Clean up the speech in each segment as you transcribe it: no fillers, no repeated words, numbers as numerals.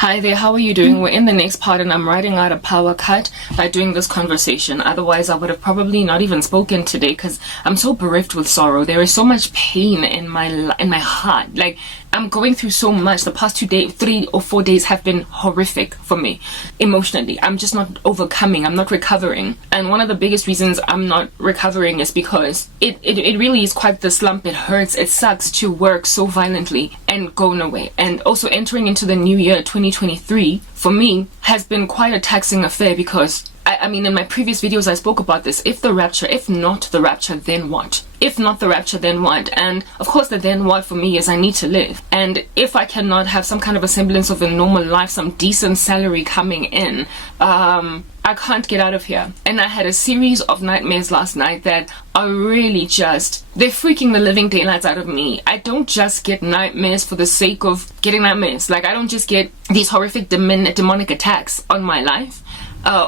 Hi there, how are you doing? We're in the next part and I'm writing out a power cut by doing this conversation. Otherwise, I would have probably not even spoken today because I'm so bereft with sorrow. There is so much pain in my heart. Like, I'm going through so much. The past 3 or 4 days have been horrific for me emotionally. I'm just not overcoming. I'm not recovering. And one of the biggest reasons I'm not recovering is because it really is quite the slump. It hurts. It sucks to work so violently and go nowhere. And also entering into the new year, 2023, for me has been quite a taxing affair because I mean, in my previous videos, I spoke about this. If not the rapture, then what? If not the rapture, then what? And of course, the then what for me is I need to live. And if I cannot have some kind of a semblance of a normal life, some decent salary coming in, I can't get out of here. And I had a series of nightmares last night that are really they're freaking the living daylights out of me. I don't just get nightmares for the sake of getting nightmares. Like, I don't just get these horrific demonic attacks on my life.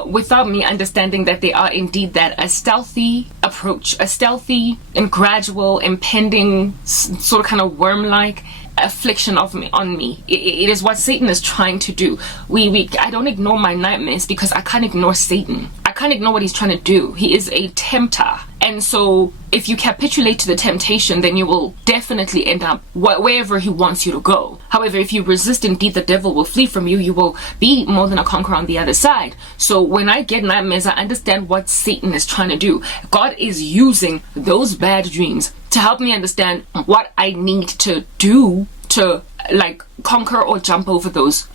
Without me understanding that they are indeed a stealthy approach, a stealthy and gradual impending sort of kind of worm-like affliction on me. It is what Satan is trying to do. I don't ignore my nightmares because I can't ignore Satan. I can't ignore what he's trying to do. He is a tempter. And so if you capitulate to the temptation, then you will definitely end up wherever he wants you to go. However, if you resist, indeed the devil will flee from you. You will be more than a conqueror on the other side. So when I get nightmares, I understand what Satan is trying to do. God is using those bad dreams to help me understand what I need to do to like conquer or jump over those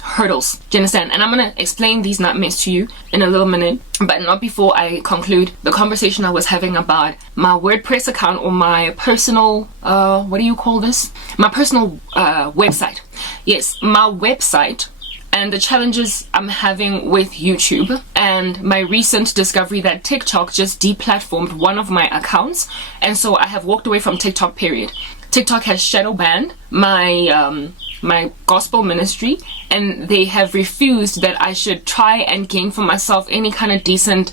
hurdles. Do you understand? And I'm gonna explain these nightmares to you in a little minute, but not before I conclude the conversation I was having about my WordPress account, or my personal what do you call this? My personal website. Yes, my website, and the challenges I'm having with YouTube, and my recent discovery that TikTok just deplatformed one of my accounts, and so I have walked away from TikTok, period. TikTok has shadow banned my my gospel ministry, and they have refused that I should try and gain for myself any kind of decent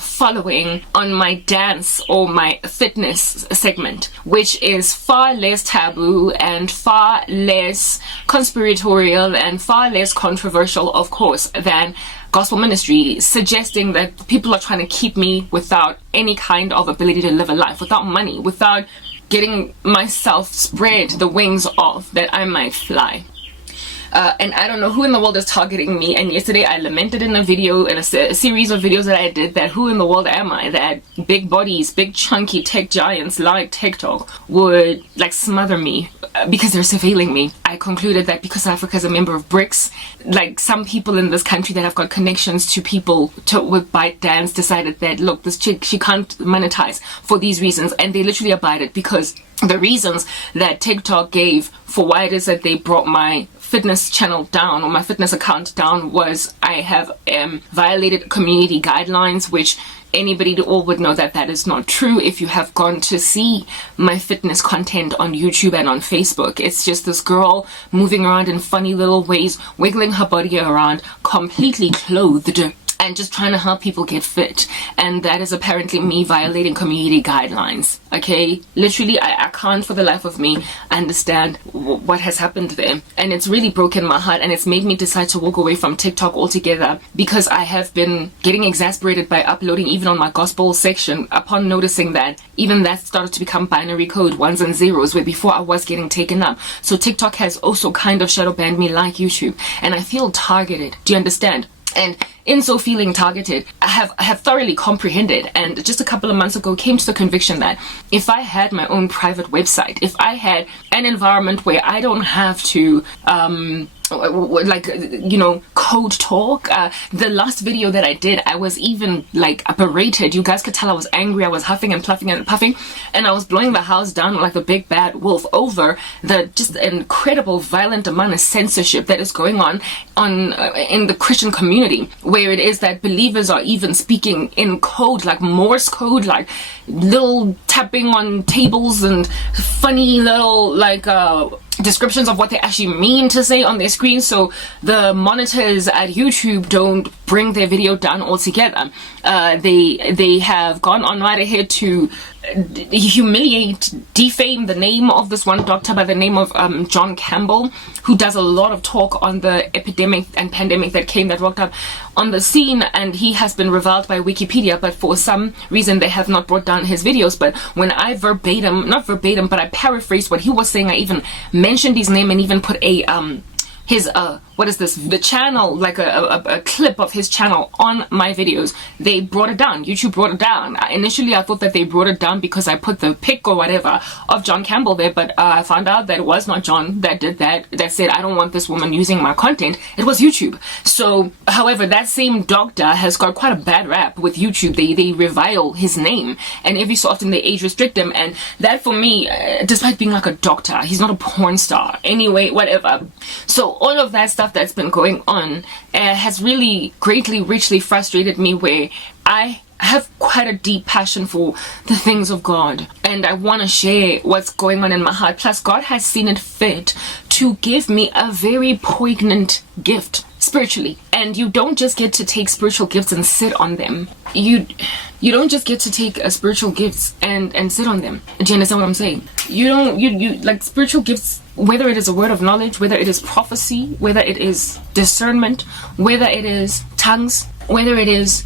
following on my dance or my fitness segment, which is far less taboo and far less conspiratorial and far less controversial, of course, than gospel ministry, suggesting that people are trying to keep me without any kind of ability to live a life, without money, without getting myself spread the wings off that I might fly. And I don't know who in the world is targeting me. And yesterday I lamented in a video, in a series of videos that I did, that who in the world am I that big bodies, big chunky tech giants like TikTok would like smother me because they're surveilling me. I concluded that because Africa is a member of BRICS, like some people in this country that have got connections to people with ByteDance decided that, look, this chick, she can't monetize for these reasons, and they literally abided, because the reasons that TikTok gave for why it is that they brought my fitness channel down, or my fitness account down, was I have violated community guidelines, which anybody all would know that that is not true if you have gone to see my fitness content on YouTube and on Facebook. It's just this girl moving around in funny little ways, wiggling her body around, completely clothed, and just trying to help people get fit. And that is apparently me violating community guidelines. Okay, literally I can't for the life of me understand what has happened there, and it's really broken my heart, and it's made me decide to walk away from TikTok altogether, because I have been getting exasperated by uploading even on my gospel section upon noticing that even that started to become binary code, ones and zeros, where before I was getting taken up. So TikTok has also kind of shadow banned me like YouTube, and I feel targeted. Do you understand? And in so feeling targeted, I have thoroughly comprehended, and just a couple of months ago came to the conviction that if I had my own private website, if I had an environment where I don't have to like, you know, code talk. The last video that I did, I was even like berated. You guys could tell I was angry. I was huffing and puffing, and I was blowing the house down like a big bad wolf over the just incredible violent amount of censorship that is going on in the Christian community, where it is that believers are even speaking in code, like Morse code, like little tapping on tables and funny little like descriptions of what they actually mean to say on their screen, so the monitors at YouTube don't bring their video down altogether. They have gone on right ahead to humiliate, defame the name of this one doctor by the name of John Campbell, who does a lot of talk on the epidemic and pandemic that rocked up on the scene, and he has been reviled by Wikipedia, but for some reason they have not brought down his videos. But when I not verbatim, but I paraphrased what he was saying, I even mentioned his name and even put a the channel, like a clip of his channel on my videos. They brought it down. YouTube brought it down. Initially I thought that they brought it down because I put the pic or whatever of John Campbell there, but I found out that it was not John that did that said I don't want this woman using my content. It was YouTube. So however, that same doctor has got quite a bad rap with YouTube. They revile his name, and every so often they age restrict him, and that for me, despite being like a doctor, he's not a porn star anyway, whatever. So all of that stuff that's been going on has really greatly, richly frustrated me, where I have quite a deep passion for the things of God, and I want to share what's going on in my heart. Plus, God has seen it fit to give me a very poignant gift spiritually, and you don't just get to take spiritual gifts and sit on them. You don't just get to take spiritual gifts and sit on them. Do you understand what I'm saying? You like spiritual gifts, whether it is a word of knowledge, whether it is prophecy, whether it is discernment, whether it is tongues, whether it is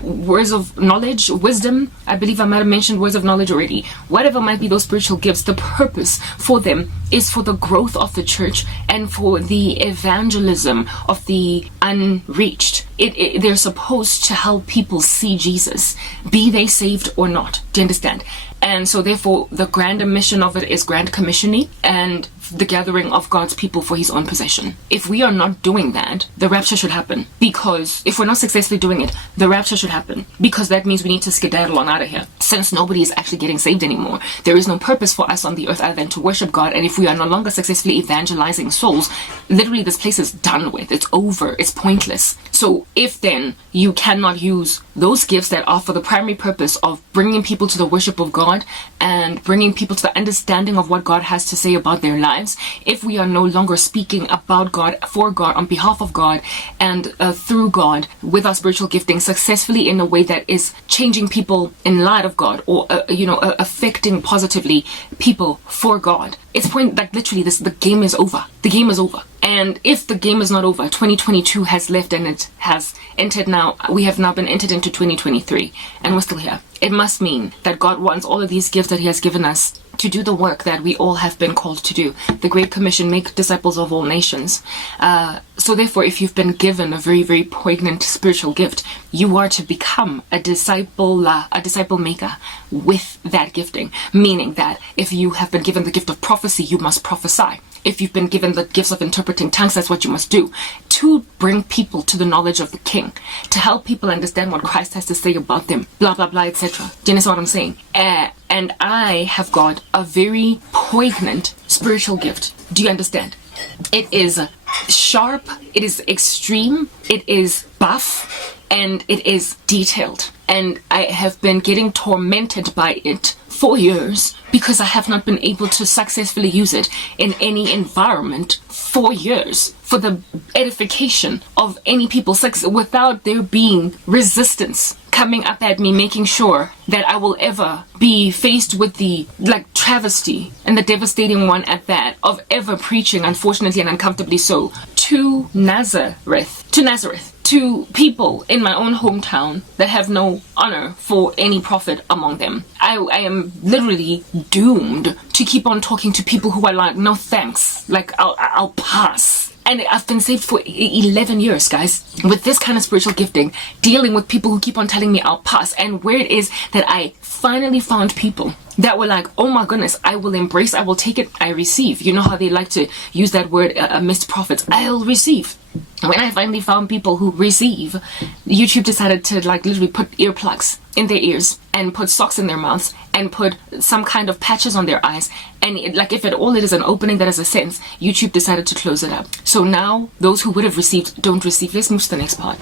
words of knowledge, wisdom. I believe I might have mentioned words of knowledge already. Whatever might be those spiritual gifts, the purpose for them is for the growth of the church and for the evangelism of the unreached. They're supposed to help people see Jesus, be they saved or not. Do you understand? And so therefore the grander mission of it is grand commissioning and the gathering of God's people for his own possession. If we are not doing that, the rapture should happen. Because if we're not successfully doing it, the rapture should happen. Because that means we need to skedaddle on out of here. Since nobody is actually getting saved anymore, there is no purpose for us on the earth other than to worship God. And if we are no longer successfully evangelizing souls, literally this place is done with. It's over. It's pointless. So if then you cannot use those gifts that are for the primary purpose of bringing people to the worship of God and bringing people to the understanding of what God has to say about their lives, if we are no longer speaking about God, for God, on behalf of God, and through God, with our spiritual gifting successfully in a way that is changing people in light of God, or affecting positively people for God, it's literally the game is over. The game is over. And if the game is not over, 2022 has left and it has entered now. We have now been entered into 2023 and we're still here. It must mean that God wants all of these gifts that he has given us to do the work that we all have been called to do. The Great Commission, make disciples of all nations. So therefore, if you've been given a very, very poignant spiritual gift, you are to become a disciple maker with that gifting. Meaning that if you have been given the gift of prophecy, you must prophesy. If you've been given the gifts of interpreting tongues, that's what you must do, to bring people to the knowledge of the King, to help people understand what Christ has to say about them, blah, blah, blah, etc. Do you understand what I'm saying? And I have got a very poignant spiritual gift. Do you understand? It is sharp, it is extreme, it is buff, and it is detailed. And I have been getting tormented by it for years because I have not been able to successfully use it in any environment for years for the edification of any people without there being resistance coming up at me, making sure that I will ever be faced with the travesty and the devastating one at that of ever preaching, unfortunately and uncomfortably so, to Nazareth, to people in my own hometown that have no honor for any prophet among them. I am literally doomed to keep on talking to people who are like, no thanks, I'll pass. And I've been saved for 11 years, guys, with this kind of spiritual gifting, dealing with people who keep on telling me I'll pass. And where it is that I finally found people that were like, oh my goodness, I will embrace, I will take it, I receive. You know how they like to use that word amidst prophets, I'll receive. When I finally found people who receive, YouTube decided to literally put earplugs in their ears and put socks in their mouths and put some kind of patches on their eyes. And if at all it is an opening that is a sense, YouTube decided to close it up. So now those who would have received don't receive. Let's move to the next part.